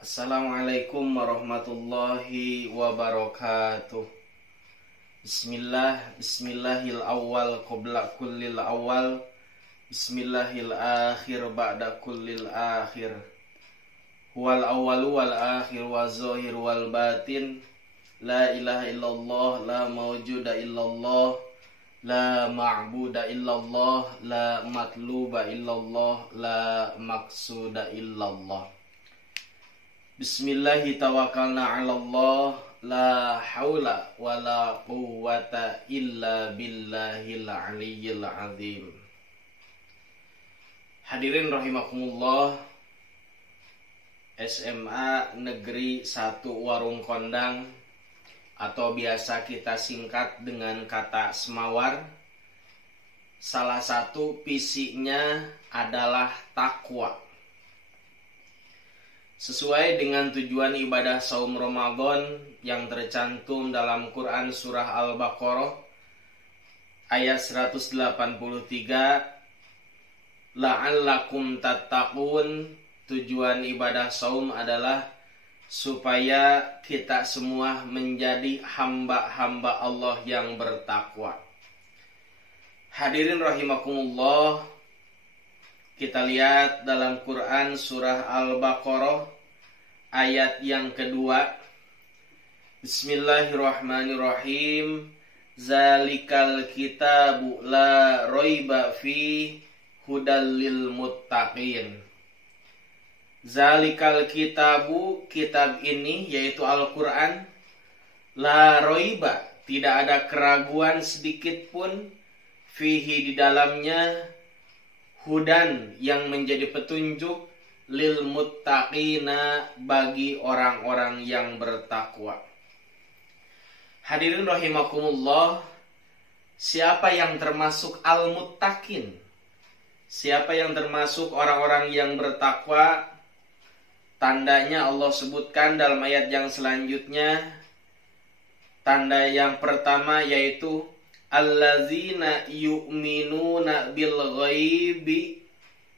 Assalamualaikum warahmatullahi wabarakatuh. Bismillahil awal qabla kullil awal. Bismillahil akhir ba'da kullil akhir. Huwal awalu wal akhir wa zahir wal batin. La ilaha illallah, la mawjuda illallah, la ma'buda illallah, la matluba illallah, la maqsuda illallah. Bismillahi tawakkalna ala Allah, la haula wa la quwwata illa billahil aliyyil azim. Hadirin rahimakumullah, SMA Negeri 1 Warung Kondang atau biasa kita singkat dengan kata Semawar. Salah satu visinya adalah takwa. Sesuai dengan tujuan ibadah saum Ramadan yang tercantum dalam Quran Surah Al-Baqarah ayat 183, la'allakum tattaqun. Tujuan ibadah saum adalah supaya kita semua menjadi hamba-hamba Allah yang bertakwa. Hadirin rahimakumullah, kita lihat dalam Quran Surah Al-Baqarah ayat yang kedua. Bismillahirrahmanirrahim. Zalikal kitabu la raiba fi hudal lil muttaqin. Zalikal kitabu, kitab ini yaitu Al-Quran, la raiba, tidak ada keraguan sedikit pun, fihi, di dalamnya, hudan, yang menjadi petunjuk, lil muttaqina, bagi orang-orang yang bertakwa. Hadirin rahimakumullah, siapa yang termasuk al-muttaqin? Siapa yang termasuk orang-orang yang bertakwa? Tandanya Allah sebutkan dalam ayat yang selanjutnya. Tanda yang pertama yaitu allazina yu'minuna bil ghaibi,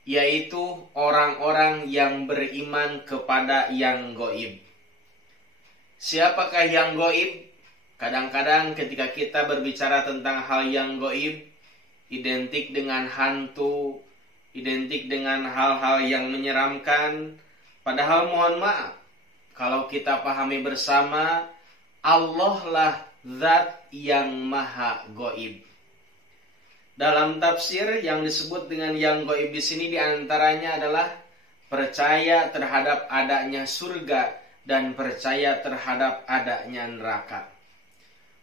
yaitu orang-orang yang beriman kepada yang gaib. Siapakah yang gaib? Kadang-kadang ketika kita berbicara tentang hal yang gaib, identik dengan hantu, identik dengan hal-hal yang menyeramkan. Padahal mohon maaf, kalau kita pahami bersama, Allah lah zat yang maha gaib. Dalam tafsir yang disebut dengan yang gaib di sini diantaranya adalah percaya terhadap adanya surga dan percaya terhadap adanya neraka.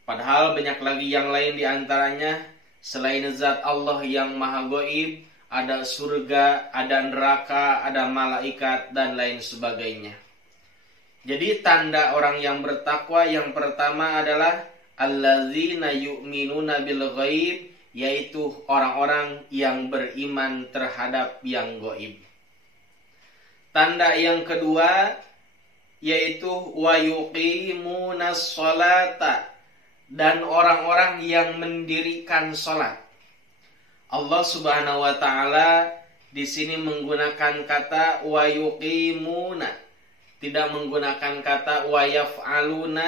Padahal banyak lagi yang lain diantaranya selain zat Allah yang maha gaib. Ada surga, ada neraka, ada malaikat, dan lain sebagainya. Jadi tanda orang yang bertakwa yang pertama adalah allazina yu'minuna bil ghaib, yaitu orang-orang yang beriman terhadap yang gaib. Tanda yang kedua yaitu wa yuqimunas sholata, dan orang-orang yang mendirikan sholat. Allah Subhanahu wa taala di sini menggunakan kata wa yuqimuna, tidak menggunakan kata wa yaf'aluna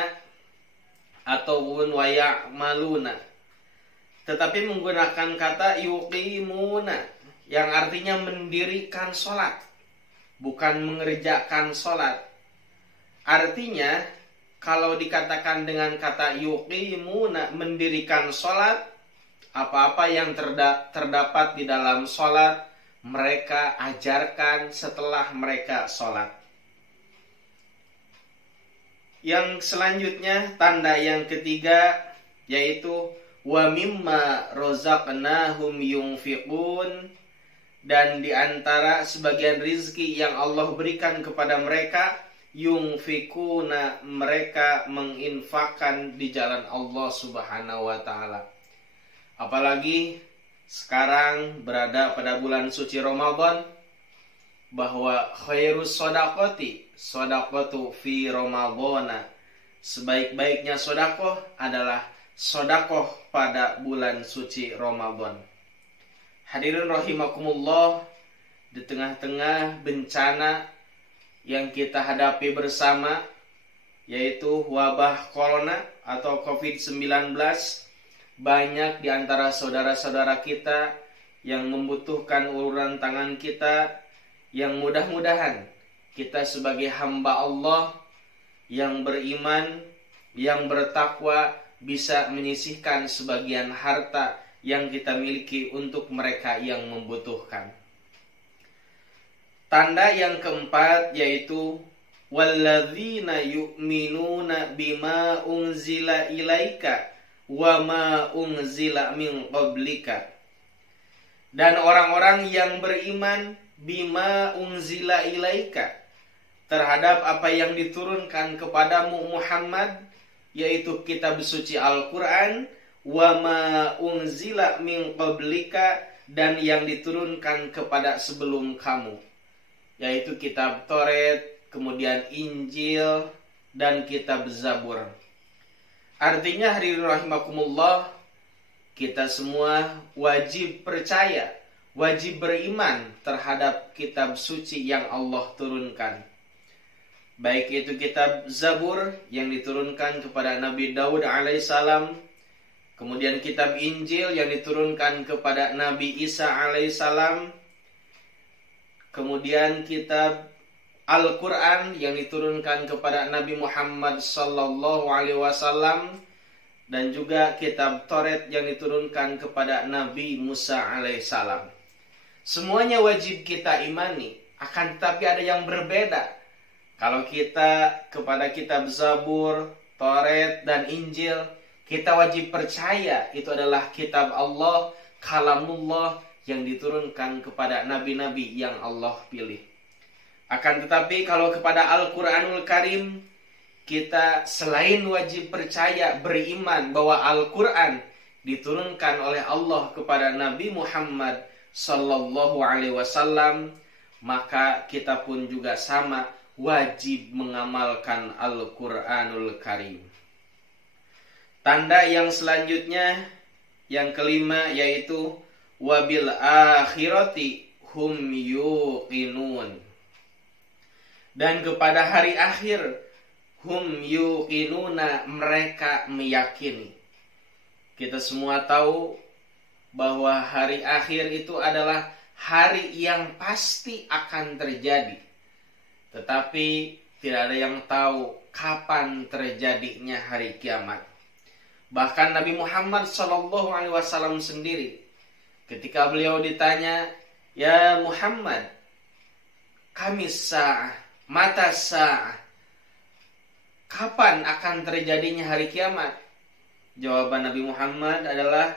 ataupun wa ya'maluna, tetapi menggunakan kata yuqimuna yang artinya mendirikan sholat, bukan mengerjakan sholat. Artinya kalau dikatakan dengan kata yuqimuna, mendirikan sholat, apa-apa yang terdapat di dalam sholat, mereka ajarkan setelah mereka sholat. Yang selanjutnya, tanda yang ketiga, yaitu wa mimma rozaqnahum yunfiqun, dan di antara sebagian rizki yang Allah berikan kepada mereka, yunfikuna, mereka menginfakkan di jalan Allah Subhanahu wa ta'ala. Apalagi sekarang berada pada bulan suci Ramadan, bahwa khairus shadaqati shadaqatu fi Ramadana, sebaik-baiknya sedekah adalah sedekah pada bulan suci Ramadan. Hadirin rahimakumullah, di tengah-tengah bencana yang kita hadapi bersama, yaitu wabah corona atau COVID-19. Banyak di antara saudara-saudara kita yang membutuhkan uluran tangan kita, yang mudah-mudahan kita sebagai hamba Allah yang beriman, yang bertakwa, bisa menyisihkan sebagian harta yang kita miliki untuk mereka yang membutuhkan. Tanda yang keempat yaitu walladzina yu'minuna bima unzila ilaika wa ma unzila min qablika. Dan orang-orang yang beriman bima unzila ilaika, terhadap apa yang diturunkan kepadamu Muhammad, yaitu kitab suci Al-Quran, wa ma unzila min qablika, dan yang diturunkan kepada sebelum kamu, yaitu kitab Taurat, kemudian Injil, dan kitab Zabur. Artinya hadirin rahimakumullah, kita semua wajib percaya, wajib beriman terhadap kitab suci yang Allah turunkan. Baik itu kitab Zabur yang diturunkan kepada Nabi Daud alaihissalam, kemudian kitab Injil yang diturunkan kepada Nabi Isa alaihissalam, kemudian kitab Al-Quran yang diturunkan kepada Nabi Muhammad sallallahu alaihi wasallam, dan juga kitab Taurat yang diturunkan kepada Nabi Musa alaihissalam. Semuanya wajib kita imani, akan tetapi ada yang berbeda. Kalau kita kepada kitab Zabur, Taurat, dan Injil, kita wajib percaya itu adalah kitab Allah, kalamullah yang diturunkan kepada nabi-nabi yang Allah pilih. Akan tetapi kalau kepada Al-Quranul Karim, kita selain wajib percaya, beriman bahwa Al-Quran diturunkan oleh Allah kepada Nabi Muhammad sallallahu alaihi wasallam, maka kita pun juga sama wajib mengamalkan Al-Quranul Karim. Tanda yang selanjutnya, yang kelima, yaitu wabil akhirati hum yuqinun. Dan kepada hari akhir, hum yuqinuna, mereka meyakini. Kita semua tahu bahwa hari akhir itu adalah hari yang pasti akan terjadi. Tetapi tidak ada yang tahu kapan terjadinya hari kiamat. Bahkan Nabi Muhammad SAW sendiri, ketika beliau ditanya, "Ya Muhammad, kamis sa'ah, mata sa'ah, kapan akan terjadinya hari kiamat?" Jawaban Nabi Muhammad adalah,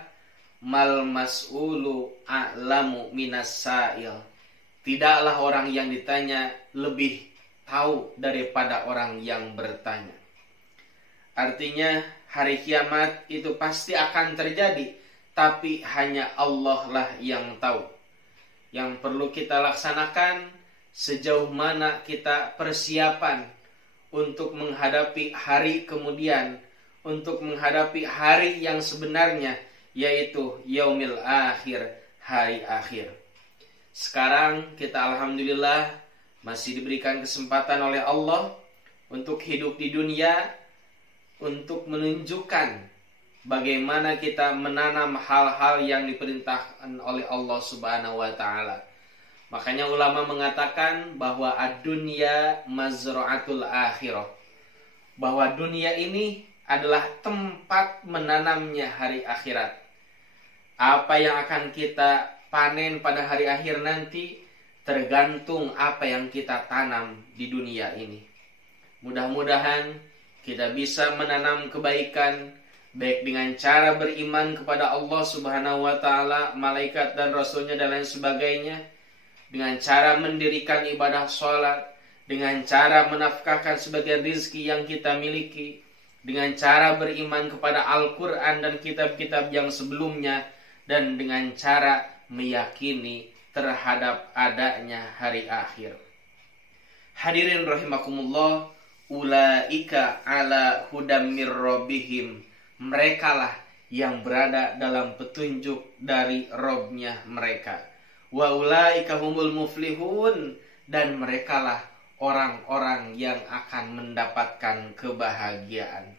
"Mal mas'ulu a'lamu minas sa'il." Tidaklah orang yang ditanya lebih tahu daripada orang yang bertanya. Artinya hari kiamat itu pasti akan terjadi, tapi hanya Allah lah yang tahu. Yang perlu kita laksanakan, sejauh mana kita persiapan untuk menghadapi hari kemudian, untuk menghadapi hari yang sebenarnya, yaitu yaumil akhir, hari akhir. Sekarang kita alhamdulillah masih diberikan kesempatan oleh Allah untuk hidup di dunia, untuk menunjukkan bagaimana kita menanam hal-hal yang diperintahkan oleh Allah Subhanahu wa taala. Makanya ulama mengatakan bahwa ad-dunya mazra'atul akhirah, bahwa dunia ini adalah tempat menanamnya hari akhirat. Apa yang akan kita panen pada hari akhir nanti tergantung apa yang kita tanam di dunia ini. Mudah-mudahan kita bisa menanam kebaikan, baik dengan cara beriman kepada Allah Subhanahu wa taala, malaikat dan rasulnya dan lain sebagainya, dengan cara mendirikan ibadah sholat, dengan cara menafkahkan sebagian rizki yang kita miliki, dengan cara beriman kepada Al-Quran dan kitab-kitab yang sebelumnya, dan dengan cara meyakini terhadap adanya hari akhir. Hadirin rahimakumullah, ulaika ala hudam mir rabbihim, merekalah yang berada dalam petunjuk dari Robnya mereka. Wa ulaika humul muflihun, dan merekalah orang-orang yang akan mendapatkan kebahagiaan.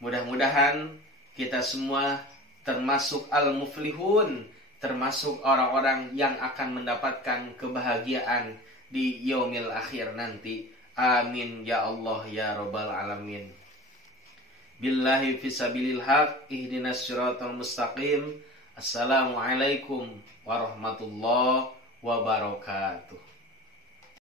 Mudah-mudahan kita semua termasuk al-muflihun, termasuk orang-orang yang akan mendapatkan kebahagiaan di yaumil akhir nanti. Amin ya Allah ya rabbal alamin. Billahi fisabilil haq, ihdinas siratal mustaqim. Assalamualaikum warahmatullahi wabarakatuh.